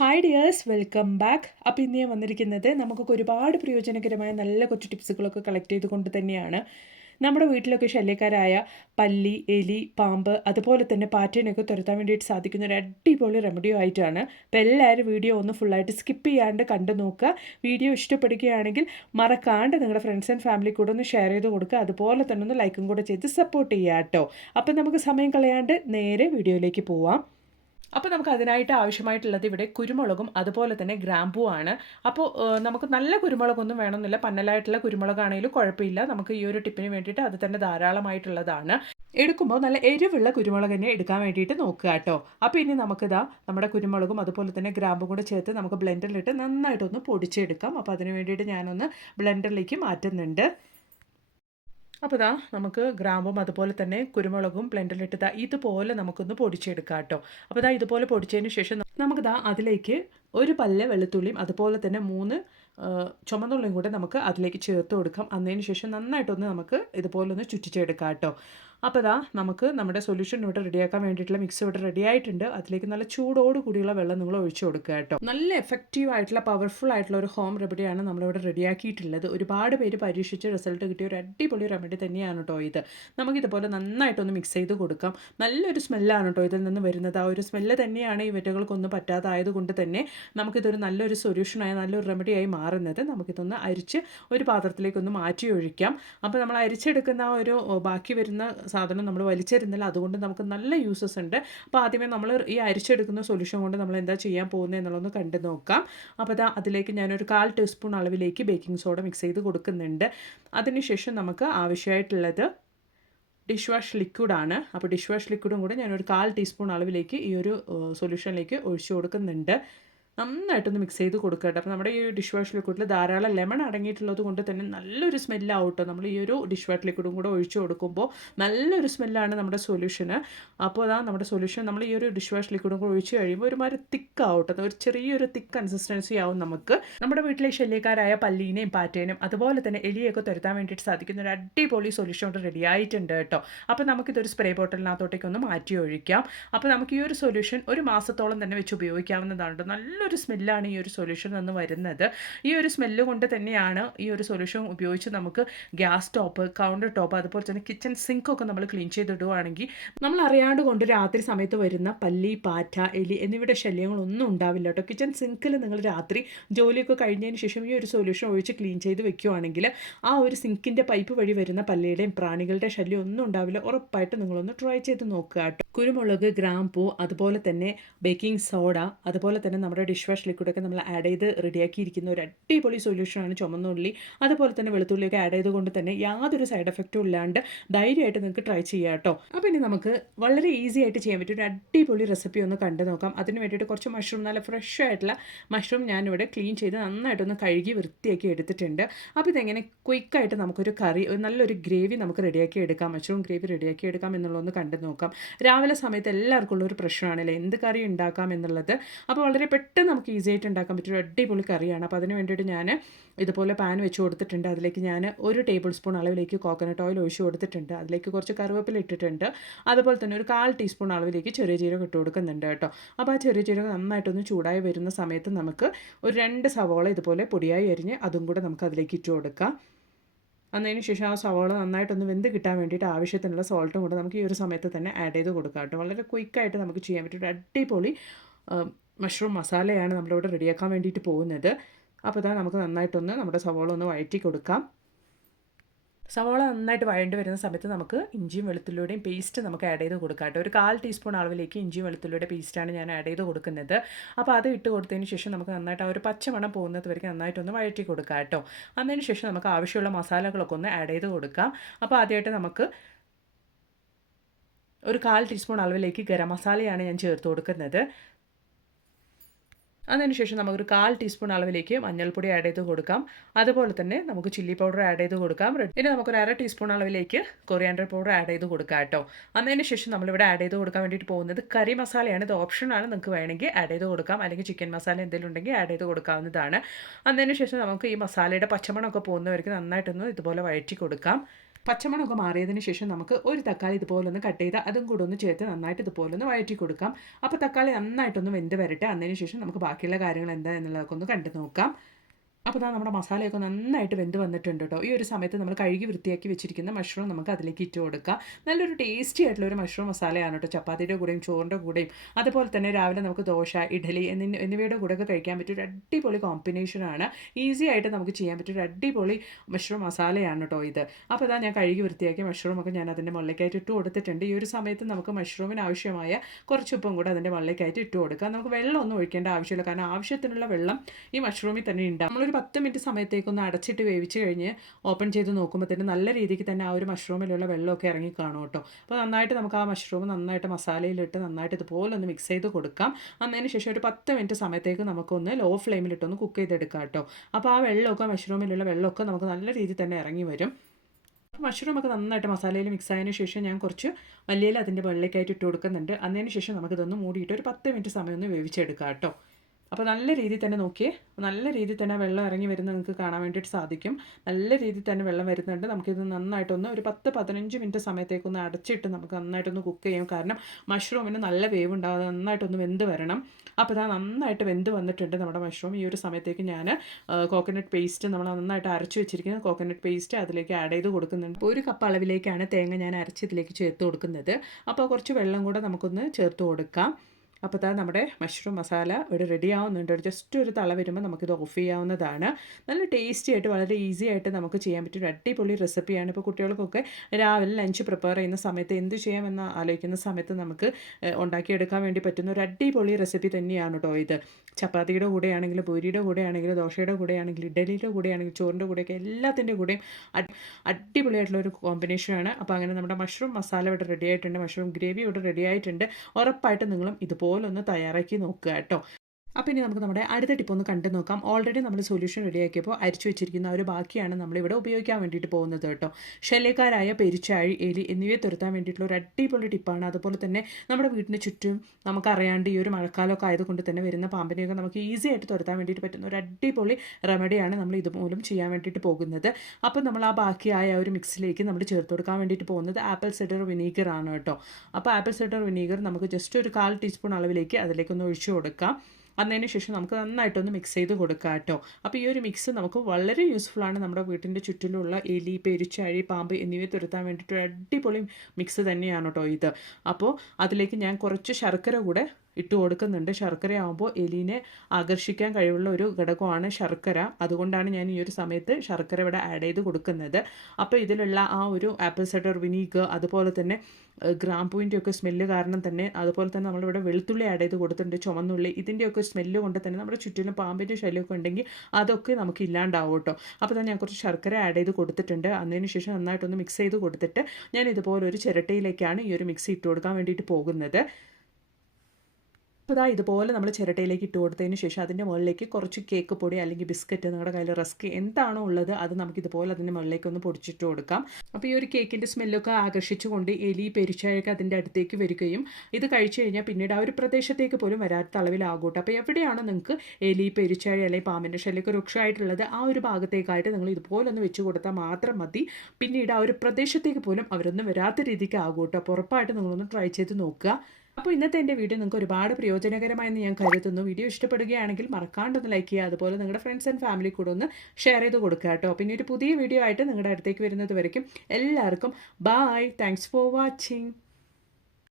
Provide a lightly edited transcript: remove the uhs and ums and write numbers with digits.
Hi dears, welcome back. അപ്പോൾ ഇന്ന് ഞാൻ വന്നിരിക്കുന്നത് നമുക്കൊക്കെ ഒരുപാട് പ്രയോജനകരമായ നല്ല കൊച്ചു ടിപ്സുകളൊക്കെ കളക്ട് ചെയ്തുകൊണ്ട് തന്നെയാണ്. നമ്മുടെ വീട്ടിലൊക്കെ ശല്യക്കാരായ പല്ലി, എലി, പാമ്പ് അതുപോലെ തന്നെ പാറ്റേനൊക്കെ തുരത്താൻ വേണ്ടിയിട്ട് സാധിക്കുന്ന ഒരു അടിപൊളി റെമഡിയോ ആയിട്ടാണ്. അപ്പോൾ എല്ലാവരും വീഡിയോ ഒന്ന് ഫുള്ളായിട്ട് സ്കിപ്പ് ചെയ്യാണ്ട് കണ്ടു നോക്കുക. വീഡിയോ ഇഷ്ടപ്പെടുകയാണെങ്കിൽ മറക്കാണ്ട് നിങ്ങളുടെ ഫ്രണ്ട്സ് ആൻഡ് ഫാമിലി കൂടെ ഒന്ന് ഷെയർ ചെയ്ത് കൊടുക്കുക. അതുപോലെ തന്നെ ഒന്ന് ലൈക്കും കൂടെ ചെയ്ത് സപ്പോർട്ട് ചെയ്യുക കേട്ടോ. അപ്പോൾ നമുക്ക് സമയം കളയാണ്ട് നേരെ വീഡിയോയിലേക്ക് പോവാം. അപ്പോൾ നമുക്ക് അതിനായിട്ട് ആവശ്യമായിട്ടുള്ളത് ഇവിടെ കുരുമുളകും അതുപോലെ തന്നെ ഗ്രാമ്പുവാണ്. അപ്പോൾ നമുക്ക് നല്ല കുരുമുളകൊന്നും വേണമെന്നില്ല, പന്നലായിട്ടുള്ള കുരുമുളകാണെങ്കിലും കുഴപ്പമില്ല. നമുക്ക് ഈ ഒരു ടിപ്പിന് വേണ്ടിയിട്ട് അത് തന്നെ ധാരാളമായിട്ടുള്ളതാണ്. എടുക്കുമ്പോൾ നല്ല എരിവുള്ള കുരുമുളക് തന്നെ എടുക്കാൻ വേണ്ടിയിട്ട് നോക്കുക കേട്ടോ. അപ്പോൾ ഇനി നമുക്കിതാ നമ്മുടെ കുരുമുളകും അതുപോലെ തന്നെ ഗ്രാമ്പും കൂടെ ചേർത്ത് നമുക്ക് ബ്ലെൻഡറിലിട്ട് നന്നായിട്ടൊന്ന് പൊടിച്ചെടുക്കാം. അപ്പോൾ അതിന് വേണ്ടിയിട്ട് ഞാനൊന്ന് ബ്ലെൻഡറിലേക്ക് മാറ്റുന്നുണ്ട്. അപ്പോൾ ദാ നമുക്ക് ഗ്രാമ്പും അതുപോലെ തന്നെ കുരുമുളകും ബ്ലെൻഡറിലിട്ട് ഇതുപോലെ നമുക്കൊന്ന് പൊടിച്ചെടുക്കാം കേട്ടോ. അപ്പോൾ ദാ ഇതുപോലെ പൊടിച്ചതിന് ശേഷം നമുക്ക് അതിലേക്ക് ഒരു പല്ല് വെളുത്തുള്ളിയും അതുപോലെ തന്നെ 3 ചുമന്നുള്ളിയും കൂടെ നമുക്ക് അതിലേക്ക് ചേർത്ത് കൊടുക്കാം. അതിന് ശേഷം നന്നായിട്ടൊന്ന് നമുക്ക് ഇതുപോലെ ഒന്ന് ചുറ്റിച്ചെടുക്കാം കേട്ടോ. അപ്പോൾ നമുക്ക് നമ്മുടെ സൊല്യൂഷൻ ഇവിടെ റെഡിയാക്കാൻ വേണ്ടിയിട്ടുള്ള മിക്സ് ഇവിടെ റെഡി ആയിട്ടുണ്ട്. അതിലേക്ക് നല്ല ചൂടോട് കൂടിയുള്ള വെള്ളം നിങ്ങൾ ഒഴിച്ചു കൊടുക്കുക കേട്ടോ. നല്ല എഫക്റ്റീവ് ആയിട്ടുള്ള പവർഫുൾ ആയിട്ടുള്ള ഒരു ഹോം റെമഡിയാണ് നമ്മളിവിടെ റെഡിയാക്കിയിട്ടുള്ളത്. ഒരുപാട് പേര് പരീക്ഷിച്ച് റിസൾട്ട് കിട്ടിയ ഒരു അടിപൊളി റെമഡി തന്നെയാണ് കേട്ടോ ഇത്. നമുക്കിതുപോലെ നന്നായിട്ടൊന്ന് മിക്സ് ചെയ്ത് കൊടുക്കാം. നല്ലൊരു സ്മെല്ലാണ് കേട്ടോ ഇതിൽ നിന്ന് വരുന്നത്. ആ ഒരു സ്മെല്ല് തന്നെയാണ് ഈ വെറ്റുകൾക്കൊന്നും പറ്റാതായത് കൊണ്ട് തന്നെ നമുക്കിതൊരു നല്ലൊരു സൊല്യൂഷനായി നല്ലൊരു റെമഡിയായി മാറുന്നത്. നമുക്കിതൊന്ന് അരിച്ച് ഒരു പാത്രത്തിലേക്കൊന്ന് മാറ്റി ഒഴിക്കാം. അപ്പോൾ നമ്മൾ അരിച്ചെടുക്കുന്ന ആ ഒരു ബാക്കി വരുന്ന സാധനം നമ്മൾ വലിച്ചെറിയുന്നില്ല, അതുകൊണ്ട് നമുക്ക് നല്ല യൂസസ് ഉണ്ട്. അപ്പോൾ ആദ്യമേ നമ്മൾ ഈ അരിച്ചെടുക്കുന്ന സൊല്യൂഷൻ കൊണ്ട് നമ്മൾ എന്താ ചെയ്യാൻ പോകുന്നത് എന്നുള്ളതൊന്ന് കണ്ടു നോക്കാം. അപ്പോൾ അതിലേക്ക് ഞാനൊരു 1/4 ടീസ്പൂൺ അളവിലേക്ക് ബേക്കിംഗ് സോഡ മിക്സ് ചെയ്ത് കൊടുക്കുന്നുണ്ട്. അതിനുശേഷം നമുക്ക് ആവശ്യമായിട്ടുള്ളത് ഡിഷ് വാഷ് ലിക്വിഡാണ്. അപ്പോൾ ഡിഷ് വാഷ് ലിക്വിഡും കൂടെ ഞാനൊരു 1/4 ടീസ്പൂൺ അളവിലേക്ക് ഈ ഒരു സൊല്യൂഷനിലേക്ക് ഒഴിച്ചു കൊടുക്കുന്നുണ്ട്. നന്നായിട്ടൊന്ന് മിക്സ് ചെയ്ത് കൊടുക്കട്ടെ. അപ്പോൾ നമ്മുടെ ഈ ഡിഷ് വാഷ് ലിക്വിഡിൽ ധാരാളം ലെമൺ അടങ്ങിയിട്ടുള്ളത് കൊണ്ട് തന്നെ നല്ലൊരു സ്മെല്ലാവും കേട്ടോ. നമ്മൾ ഈ ഒരു ഡിഷ് വാഷ് ലിക്വിഡും കൂടെ ഒഴിച്ചു കൊടുക്കുമ്പോൾ നല്ലൊരു സ്മെല്ലാണ് നമ്മുടെ സൊല്യൂഷന്. അപ്പോൾ നമ്മുടെ സൊല്യൂഷൻ നമ്മൾ ഈ ഒരു ഡിഷ് വാഷ് ലിക്വിഡും കൂടെ ഒഴിച്ച് കഴിയുമ്പോൾ ഒരുമാതിരി തിക്കാവും കേട്ടോ. ഒരു ചെറിയൊരു തിക്ക് കൺസിസ്റ്റൻസി ആവും നമുക്ക്. നമ്മുടെ വീട്ടിലെ ശല്യക്കാരായ പല്ലീനെയും പാറ്റേനും അതുപോലെ തന്നെ എലിയൊക്കെ തുരത്താൻ വേണ്ടിയിട്ട് സാധിക്കുന്ന ഒരു അടിപൊളി സൊല്യൂഷൻ കൊണ്ട് റെഡി ആയിട്ടുണ്ട് കേട്ടോ. അപ്പോൾ നമുക്കിതൊരു സ്പ്രേ ബോട്ടിലിനകത്തോട്ടേക്കൊന്ന് മാറ്റി ഒഴിക്കാം. അപ്പോൾ നമുക്ക് ഈ ഒരു സൊല്യൂഷൻ ഒരു മാസത്തോളം തന്നെ വെച്ച് ഉപയോഗിക്കാവുന്നതാണ് കേട്ടോ. നല്ലൊരു സ്മെല്ലാണ് ഈ ഒരു സൊല്യൂഷൻ നിന്ന് വരുന്നത്. ഈ ഒരു സ്മെല്ല് കൊണ്ട് തന്നെയാണ് ഈ ഒരു സൊല്യൂഷൻ ഉപയോഗിച്ച് നമുക്ക് ഗ്യാസ് ടോപ്പ്, കൗണ്ടർ ടോപ്പ് അതുപോലെ തന്നെ കിച്ചൺ സിങ്കൊക്കെ നമ്മൾ ക്ലീൻ ചെയ്തിടുകയാണെങ്കിൽ നമ്മൾ അറിയാണ്ട് കൊണ്ട് രാത്രി സമയത്ത് വരുന്ന പല്ലി, പാറ്റ, എലി എന്നിവയുടെ ശല്യങ്ങളൊന്നും ഉണ്ടാവില്ല കേട്ടോ. കിച്ചൺ സിങ്കിൽ നിങ്ങൾ രാത്രി ജോലിയൊക്കെ കഴിഞ്ഞതിന് ശേഷം ഈ ഒരു സൊല്യൂഷൻ ഒഴിച്ച് ക്ലീൻ ചെയ്ത് വെക്കുകയാണെങ്കിൽ ആ ഒരു സിങ്കിൻ്റെ പൈപ്പ് വഴി വരുന്ന പല്ലിയുടെയും പ്രാണികളുടെ ശല്യം ഒന്നും ഉണ്ടാവില്ല. ഉറപ്പായിട്ട് നിങ്ങളൊന്ന് ട്രൈ ചെയ്ത് നോക്കുക കേട്ടോ. കുരുമുളക്, ഗ്രാമ്പൂ അതുപോലെ തന്നെ ബേക്കിംഗ് സോഡ അതുപോലെ തന്നെ നമ്മുടെ ഡിഷ് വാഷ് ലിക്വിഡൊക്കെ നമ്മൾ ആഡ് ചെയ്ത് റെഡിയാക്കിയിരിക്കുന്ന ഒരു അടിപൊളി സൊല്യൂഷനാണ് ചുമന്നുള്ളി അതുപോലെ തന്നെ വെളുത്തുള്ളിയൊക്കെ ആഡ് ചെയ്തുകൊണ്ട് തന്നെ യാതൊരു സൈഡ് എഫക്റ്റും ഇല്ലാണ്ട് ധൈര്യമായിട്ട് നിങ്ങൾക്ക് ട്രൈ ചെയ്യാം കേട്ടോ. അപ്പോൾ ഇനി നമുക്ക് വളരെ ഈസി ആയിട്ട് ചെയ്യാൻ പറ്റിയ ഒരു അടിപൊളി റെസിപ്പി ഒന്ന് കണ്ടു നോക്കാം. അതിന് വേണ്ടിയിട്ട് കുറച്ച് മഷ്റൂം, നല്ല ഫ്രഷ് ആയിട്ടുള്ള മഷ്റൂം ഞാനിവിടെ ക്ലീൻ ചെയ്ത് നന്നായിട്ടൊന്ന് കഴുകി വൃത്തിയാക്കി എടുത്തിട്ടുണ്ട്. അപ്പോൾ ഇതെങ്ങനെ ക്വിക്കായിട്ട് നമുക്കൊരു കറി, നല്ലൊരു ഗ്രേവി നമുക്ക് റെഡിയാക്കി എടുക്കാം, മഷ്റൂം ഗ്രേവി റെഡിയാക്കി എടുക്കാം എന്നുള്ളതൊന്ന് കണ്ടു നോക്കാം. രാവിലെ സമയത്ത് എല്ലാവർക്കും ഉള്ളൊരു പ്രശ്നമാണല്ലേ എന്ത് കറി ഉണ്ടാക്കാം എന്നുള്ളത്. അപ്പോൾ വളരെ പെട്ടെന്ന് നമുക്ക് ഈസി ആയിട്ട് ഉണ്ടാക്കാൻ പറ്റിയ ഒരു അടിപൊളി കറിയാണ്. അപ്പോൾ അതിന് വേണ്ടിയിട്ട് ഞാൻ ഇതുപോലെ പാൻ വെച്ച് കൊടുത്തിട്ടുണ്ട്. അതിലേക്ക് ഞാൻ 1 ടേബിൾ സ്പൂൺ അളവിലേക്ക് കോക്കനട്ട് ഓയിൽ ഒഴിച്ച് കൊടുത്തിട്ടുണ്ട്. അതിലേക്ക് കുറച്ച് കറിവേപ്പില ഇട്ടിട്ടുണ്ട്. അതുപോലെ തന്നെ ഒരു 1/4 ടീസ്പൂൺ അളവിലേക്ക് ചെറിയ ജീരകം ഇട്ട് കൊടുക്കുന്നുണ്ട് കേട്ടോ. അപ്പോൾ ആ ചെറിയ ജീരകം നന്നായിട്ടൊന്ന് ചൂടായി വരുന്ന സമയത്ത് നമുക്ക് ഒരു 2 സവോള ഇതുപോലെ പൊടിയായി അരിഞ്ഞ് അതും കൂടെ നമുക്ക് അതിലേക്ക് ഇട്ട് കൊടുക്കാം. അതിന് ശേഷം ആ സവാള നന്നായിട്ടൊന്ന് വെന്ത് കിട്ടാൻ വേണ്ടിയിട്ട് ആവശ്യത്തിനുള്ള സോൾട്ടും കൂടെ നമുക്ക് ഈ ഒരു സമയത്ത് തന്നെ ആഡ് ചെയ്ത് കൊടുക്കാം കേട്ടോ. വളരെ ക്വിക്കായിട്ട് നമുക്ക് ചെയ്യാൻ പറ്റിയ ഒരു അടിപൊളി മഷ്റൂം മസാലയാണ് നമ്മളിവിടെ റെഡിയാക്കാൻ വേണ്ടിയിട്ട് പോകുന്നത്. അപ്പോൾ നമുക്ക് നന്നായിട്ടൊന്ന് നമ്മുടെ സവാള ഒന്ന് വഴറ്റി കൊടുക്കാം. സവാള നന്നായിട്ട് വഴണ്ടി വരുന്ന സമയത്ത് നമുക്ക് ഇഞ്ചിയും വെളുത്തുള്ളിയുടെയും പേസ്റ്റ് നമുക്ക് ആഡ് ചെയ്ത് കൊടുക്കാം കേട്ടോ. ഒരു 1/4 ടീസ്പൂൺ അളവിലേക്ക് ഇഞ്ചിയും വെളുത്തുള്ളിയുടെ പേസ്റ്റാണ് ഞാൻ ആഡ് ചെയ്ത് കൊടുക്കുന്നത്. അപ്പോൾ അത് ഇട്ട് കൊടുത്തതിന് ശേഷം നമുക്ക് നന്നായിട്ട് ആ ഒരു പച്ചമണം പോകുന്നത് വരെ നന്നായിട്ടൊന്ന് വഴറ്റി കൊടുക്കാം കേട്ടോ. അതിന് ശേഷം നമുക്ക് ആവശ്യമുള്ള മസാലകളൊക്കെ ഒന്ന് ആഡ് ചെയ്ത് കൊടുക്കാം. അപ്പോൾ ആദ്യമായിട്ട് നമുക്ക് ഒരു 1/4 ടീസ്പൂൺ അളവിലേക്ക് ഗരം മസാലയാണ് ഞാൻ ചേർത്ത് കൊടുക്കുന്നത്. അതിനുശേഷം നമുക്കൊരു 1/4 ടീസ്പൂൺ അളവിലേക്ക് മഞ്ഞൾപ്പൊടി ആഡ് ചെയ്ത് കൊടുക്കാം. അതുപോലെ തന്നെ നമുക്ക് ചില്ലി പൗഡർ ആഡ് ചെയ്ത് കൊടുക്കാം. ഇനി നമുക്കൊരു 1/2 ടീസ്പൂൺ അളവിലേക്ക് കൊറിയാൻഡർ പൗഡർ ആഡ് ചെയ്ത് കൊടുക്കാം കേട്ടോ. അതിന് ശേഷം നമ്മളിവിടെ ആഡ് ചെയ്ത് കൊടുക്കാൻ വേണ്ടിയിട്ട് പോകുന്നത് കറി മസാലയാണ്. ഇത് ഓപ്ഷനാണ്, നിങ്ങൾക്ക് വേണമെങ്കിൽ ആഡ് ചെയ്ത് കൊടുക്കാം, അല്ലെങ്കിൽ ചിക്കൻ മസാല എന്തെങ്കിലും ഉണ്ടെങ്കിൽ ആഡ് ചെയ്ത് കൊടുക്കാവുന്നതാണ്. അതിന് ശേഷം നമുക്ക് ഈ മസാലയുടെ പച്ചമണമൊക്കെ പോകുന്നവർക്ക് നന്നായിട്ടൊന്ന് ഇതുപോലെ വഴറ്റി കൊടുക്കാം. പച്ചമണമൊക്കെ മാറിയതിന് ശേഷം നമുക്ക് ഒരു തക്കാളി ഇതുപോലെ ഒന്ന് കട്ട് ചെയ്ത് അതും കൂടെ ഒന്ന് ചേർത്ത് നന്നായിട്ട് ഇതുപോലെ ഒന്ന് വഴറ്റി കൊടുക്കാം. അപ്പോൾ തക്കാളി നന്നായിട്ടൊന്ന് വെന്ത് വരട്ടെ. അതിന് ശേഷം നമുക്ക് ബാക്കിയുള്ള കാര്യങ്ങൾ എന്താ എന്നുള്ളതൊക്കെ ഒന്ന് കണ്ടു നോക്കാം. അപ്പോൾ നമ്മുടെ മസാലയൊക്കെ നന്നായിട്ട് വെന്ത് വന്നിട്ടുണ്ട് കേട്ടോ. ഈ ഒരു സമയത്ത് നമ്മൾ കഴുകി വൃത്തിയാക്കി വെച്ചിരിക്കുന്ന മഷ്റൂം നമുക്ക് അതിലേക്ക് ഇട്ട് കൊടുക്കാം. നല്ലൊരു ടേസ്റ്റി ആയിട്ടുള്ള ഒരു മഷ്റൂം മസാലയാണ് കേട്ടോ. ചപ്പാത്തിയുടെ കൂടെയും ചോറിൻ്റെ കൂടെയും അതുപോലെ തന്നെ രാവിലെ നമുക്ക് ദോശ, ഇഡ്ഡലി എന്നിവയുടെ കൂടെയൊക്കെ കഴിക്കാൻ പറ്റിയ ഒരു അടിപൊളി കോമ്പിനേഷനാണ്. ഈസി ആയിട്ട് നമുക്ക് ചെയ്യാൻ പറ്റിയ ഒരു അടിപൊളി മഷ്റൂം മസാലയാണ് കേട്ടോ ഇത്. അപ്പോൾ ഞാൻ കഴുകി വൃത്തിയാക്കി മഷ്റൂമൊക്കെ ഞാൻ അതിൻ്റെ മുകളിലേക്കായിട്ട് ഇട്ട് കൊടുത്തിട്ടുണ്ട്. ഈ ഒരു സമയത്ത് നമുക്ക് മഷ്റൂമിന് ആവശ്യമായ കുറച്ച് ഉപ്പും കൂടെ അതിൻ്റെ മുകളിലേക്കായിട്ട് ഇട്ട് കൊടുക്കാം. നമുക്ക് വെള്ളമൊന്നും ഒഴിക്കേണ്ട ആവശ്യമില്ല, കാരണം ആവശ്യത്തിനുള്ള വെള്ളം ഈ മഷ്റൂമിൽ തന്നെ ഉണ്ടാകും. നമ്മളൊരു 10 മിനിറ്റ് സമയത്തേക്കൊന്ന് അടച്ചിട്ട് വേവിച്ച് കഴിഞ്ഞ് ഓപ്പൺ ചെയ്ത് നോക്കുമ്പോഴത്തേന് നല്ല രീതിക്ക് തന്നെ ആ ഒരു മഷ്റൂമിലുള്ള വെള്ളമൊക്കെ ഇറങ്ങി കാണും കേട്ടോ. അപ്പോൾ നന്നായിട്ട് നമുക്ക് ആ മഷ്റൂം നന്നായിട്ട് മസാലയിലിട്ട് നന്നായിട്ട് ഇതുപോലെ ഒന്ന് മിക്സ് ചെയ്ത് കൊടുക്കാം. അതിന് ശേഷം ഒരു 10 മിനിറ്റ് സമയത്തേക്ക് നമുക്കൊന്ന് ലോ ഫ്ലെയിമിലിട്ടൊന്ന് കുക്ക് ചെയ്തെടുക്കാം കേട്ടോ. അപ്പോൾ ആ വെള്ളമൊക്കെ മഷ്റൂമിലുള്ള വെള്ളമൊക്കെ നമുക്ക് നല്ല രീതിയിൽ തന്നെ ഇറങ്ങി വരും. മഷ്റൂമൊക്കെ നന്നായിട്ട് മസാലയിൽ മിക്സ് ആയതിനു ശേഷം ഞാൻ കുറച്ച് മല്ലിയില അതിൻ്റെ വെള്ളയ്ക്കായിട്ട് ഇട്ട് കൊടുക്കുന്നുണ്ട്. അതിന് ശേഷം നമുക്കിതൊന്ന് മൂടിയിട്ട് ഒരു 10 മിനിറ്റ് സമയം ഒന്ന് വേവിച്ചെടുക്കാം കേട്ടോ. അപ്പോൾ നല്ല രീതിയിൽ തന്നെ നോക്കിയേ, നല്ല രീതിയിൽ തന്നെ വെള്ളം ഇറങ്ങി വരുന്നത് നിങ്ങൾക്ക് കാണാൻ വേണ്ടിയിട്ട് സാധിക്കും. നല്ല രീതിയിൽ തന്നെ വെള്ളം വരുന്നുണ്ട്. നമുക്കിത് നന്നായിട്ടൊന്ന് ഒരു 10-15 മിനിറ്റ് സമയത്തേക്കൊന്ന് അടച്ചിട്ട് നമുക്ക് നന്നായിട്ടൊന്ന് കുക്ക് ചെയ്യാം. കാരണം മഷ്റൂമിന് നല്ല വേവ് ഉണ്ടാകും, നന്നായിട്ടൊന്ന് വെന്ത് വരണം. അപ്പോൾ നന്നായിട്ട് വെന്ത് വന്നിട്ടുണ്ട് നമ്മുടെ മഷ്റൂം. ഈ ഒരു സമയത്തേക്ക് ഞാൻ കോക്കനട്ട് പേസ്റ്റ് നമ്മൾ നന്നായിട്ട് അരച്ച് വെച്ചിരിക്കുന്ന കോക്കനട്ട് പേസ്റ്റ് അതിലേക്ക് ആഡ് ചെയ്ത് കൊടുക്കുന്നുണ്ട്. അപ്പോൾ 1 കപ്പ് അളവിലേക്കാണ് തേങ്ങ ഞാൻ അരച്ച് ഇതിലേക്ക് ചേർത്ത് കൊടുക്കുന്നത്. അപ്പോൾ കുറച്ച് വെള്ളം കൂടെ നമുക്കൊന്ന് ചേർത്ത് കൊടുക്കാം. അപ്പോൾ നമ്മുടെ മഷ്റൂം മസാല ഇവിടെ റെഡി ആവുന്നുണ്ട്. ജസ്റ്റ് ഒരു തള വരുമ്പോൾ നമുക്കിത് ഓഫ് ചെയ്യാവുന്നതാണ്. നല്ല ടേസ്റ്റി ആയിട്ട് വളരെ ഈസി ആയിട്ട് നമുക്ക് ചെയ്യാൻ പറ്റിയ ഒരു അടിപൊളി റെസിപ്പിയാണ്. ഇപ്പോൾ കുട്ടികൾക്കൊക്കെ രാവിലെ ലഞ്ച് പ്രിപ്പയർ ചെയ്യുന്ന സമയത്ത് എന്ത് ചെയ്യാമെന്ന് ആലോചിക്കുന്ന സമയത്ത് നമുക്ക് ഉണ്ടാക്കിയെടുക്കാൻ വേണ്ടി പറ്റുന്ന ഒരു അടിപൊളി റെസിപ്പി തന്നെയാണ് കേട്ടോ ഇത്. ചപ്പാത്തിയുടെ കൂടെയാണെങ്കിലും പൂരിയുടെ കൂടെയാണെങ്കിലും ദോശയുടെ കൂടെയാണെങ്കിലും ഇഡ്ഡലിയുടെ കൂടെയാണെങ്കിലും ചോറിൻ്റെ കൂടെയൊക്കെ എല്ലാത്തിൻ്റെ കൂടെയും അടിപൊളിയായിട്ടുള്ളൊരു കോമ്പിനേഷനാണ്. അപ്പോൾ അങ്ങനെ നമ്മുടെ മഷ്റൂം മസാല ഇവിടെ റെഡി ആയിട്ടുണ്ട്, മഷ്റൂം ഗ്രേവി ഇവിടെ റെഡി ആയിട്ടുണ്ട്. ഉറപ്പായിട്ട് നിങ്ങളും ഇതുപോലെ ഒന്ന് തയ്യാറാക്കി നോക്കുക കേട്ടോ. അപ്പോൾ ഇനി നമുക്ക് നമ്മുടെ അടുത്ത ടിപ്പ് ഒന്ന് കണ്ടു നോക്കാം. ഓൾറെഡി നമ്മൾ സൊല്യൂഷൻ റെഡിയാക്കിയപ്പോൾ അരിച്ചു വെച്ചിരിക്കുന്ന ഒരു ബാക്കിയാണ് നമ്മളിവിടെ ഉപയോഗിക്കാൻ വേണ്ടിയിട്ട് പോകുന്നത് കേട്ടോ. ശല്യക്കാരായ പെരിച്ചാഴി, എലി എന്നിവയെ തുരത്താൻ വേണ്ടിയിട്ടുള്ള ഒരു അടിപൊളി ടിപ്പാണ്. അതുപോലെ തന്നെ നമ്മുടെ വീടിന് ചുറ്റും നമുക്കറിയാണ്ട് ഈ ഒരു മഴക്കാലമൊക്കെ ആയതുകൊണ്ട് തന്നെ വരുന്ന പാമ്പിനെയൊക്കെ നമുക്ക് ഈസി ആയിട്ട് തുരത്താൻ വേണ്ടിയിട്ട് പറ്റുന്ന ഒരു അടിപൊളി റെമഡിയാണ് നമ്മൾ ഇതുമൂലം ചെയ്യാൻ വേണ്ടിയിട്ട് പോകുന്നത്. അപ്പോൾ നമ്മൾ ആ ബാക്കിയായ ഒരു മിക്സിലേക്ക് നമ്മൾ ചേർത്ത് കൊടുക്കാൻ വേണ്ടിയിട്ട് പോകുന്നത് ആപ്പിൾ സിഡർ വിനീഗർ ആണ് കേട്ടോ. അപ്പോൾ ആപ്പിൾ സിഡർ വിനീഗർ നമുക്ക് ജസ്റ്റ് ഒരു 1/4 ടീസ്പൂൺ അളവിലേക്ക് അതിലേക്കൊന്ന് ഒഴിച്ചു കൊടുക്കാം. അതിന് ശേഷം നമുക്ക് നന്നായിട്ടൊന്ന് മിക്സ് ചെയ്ത് കൊടുക്കാം കേട്ടോ. അപ്പോൾ ഈ ഒരു മിക്സ് നമുക്ക് വളരെ യൂസ്ഫുള്ളാണ്. നമ്മുടെ വീട്ടിൻ്റെ ചുറ്റിലുള്ള എലി, പെരിച്ചാഴി, പാമ്പ് എന്നിവയെ തുരത്താൻ വേണ്ടിയിട്ട് ഒരു അടിപൊളി മിക്സ് തന്നെയാണ് കേട്ടോ ഇത്. അപ്പോൾ അതിലേക്ക് ഞാൻ കുറച്ച് ശർക്കര കൂടെ ഇട്ട് കൊടുക്കുന്നുണ്ട്. ശർക്കര ആകുമ്പോൾ എലീനെ ആകർഷിക്കാൻ കഴിവുള്ള ഒരു ഘടകമാണ് ശർക്കര. അതുകൊണ്ടാണ് ഞാൻ ഈ ഒരു സമയത്ത് ശർക്കര ഇവിടെ ആഡ് ചെയ്ത് കൊടുക്കുന്നത്. അപ്പോൾ ഇതിലുള്ള ആ ഒരു ആപ്പിൾ സിഡർ വിനീഗർ അതുപോലെ തന്നെ ഗ്രാമ്പൂവിൻ്റെ ഒക്കെ സ്മെല്ല് കാരണം തന്നെ, അതുപോലെ തന്നെ നമ്മളിവിടെ വെളുത്തുള്ളി ആഡ് ചെയ്ത് കൊടുത്തിട്ടുണ്ട്, ചുമന്നുള്ളി, ഇതിൻ്റെയൊക്കെ സ്മെല്ല് കൊണ്ട് തന്നെ നമ്മുടെ ചുറ്റിലും പാമ്പിൻ്റെ ശല്യമൊക്കെ ഉണ്ടെങ്കിൽ അതൊക്കെ നമുക്ക് ഇല്ലാണ്ടാവും കേട്ടോ. അപ്പോൾ ഞാൻ കുറച്ച് ശർക്കര ആഡ് ചെയ്ത് കൊടുത്തിട്ടുണ്ട്. അതിന് ശേഷം നന്നായിട്ടൊന്ന് മിക്സ് ചെയ്ത് കൊടുത്തിട്ട് ഞാൻ ഇതുപോലെ ഒരു ചിരട്ടയിലേക്കാണ് ഈ ഒരു മിക്സ് ഇട്ട് കൊടുക്കാൻ വേണ്ടിയിട്ട് പോകുന്നത്. അപ്പോൾ ഇതുപോലെ നമ്മൾ ചിരട്ടയിലേക്ക് ഇട്ട് കൊടുത്തതിന് ശേഷം അതിൻ്റെ മുകളിലേക്ക് കുറച്ച് കേക്ക് പൊടി അല്ലെങ്കിൽ ബിസ്ക്കറ്റ്, നിങ്ങളുടെ കയ്യിൽ റസ്ക് എന്താണോ ഉള്ളത് അത് നമുക്ക് ഇതുപോലെ അതിൻ്റെ മുകളിലേക്ക് ഒന്ന് പൊടിച്ചിട്ട് കൊടുക്കാം. അപ്പോൾ ഈ ഒരു കേക്കിൻ്റെ സ്മെല്ലൊക്കെ ആകർഷിച്ചുകൊണ്ട് എലി, പെരിച്ചാഴൊക്കെ അതിൻ്റെ അടുത്തേക്ക് വരികയും ഇത് കഴിച്ചു കഴിഞ്ഞാൽ പിന്നീട് ആ ഒരു പ്രദേശത്തേക്ക് പോലും വരാത്ത അളവിലാകൂട്ടോ. അപ്പോൾ എവിടെയാണ് നിങ്ങൾക്ക് എലി, പെരിച്ചാഴി അല്ലെങ്കിൽ പാമ്പിൻ്റെ ശല്യമൊക്കെ രൂക്ഷമായിട്ടുള്ളത് ആ ഒരു ഭാഗത്തേക്കായിട്ട് നിങ്ങൾ ഇതുപോലെ ഒന്ന് വെച്ച് കൊടുത്താൽ മാത്രം മതി. പിന്നീട് ആ ഒരു പ്രദേശത്തേക്ക് പോലും അവരൊന്നും വരാത്ത രീതിക്ക് ആകൂട്ടോ. അപ്പോൾ ഉറപ്പായിട്ട് നിങ്ങളൊന്ന് ട്രൈ ചെയ്ത് നോക്കുക. അപ്പോൾ ഇന്നത്തെ എൻ്റെ വീഡിയോ നിങ്ങൾക്ക് ഒരുപാട് പ്രയോജനകരമായെന്ന് ഞാൻ കരുതുന്നു. വീഡിയോ ഇഷ്ടപ്പെടുകയാണെങ്കിൽ മറക്കാണ്ടൊന്ന് ലൈക്ക് ചെയ്യുക. അതുപോലെ നിങ്ങളുടെ ഫ്രണ്ട്സ് ആൻഡ് ഫാമിലി കൂടെ ഒന്ന് ഷെയർ ചെയ്ത് കൊടുക്കുക കേട്ടോ. പിന്നെ ഒരു പുതിയ വീഡിയോ ആയിട്ട് നിങ്ങളുടെ അടുത്തേക്ക് വരുന്നത് വരയ്ക്കും എല്ലാവർക്കും ബൈ. Thanks for watching.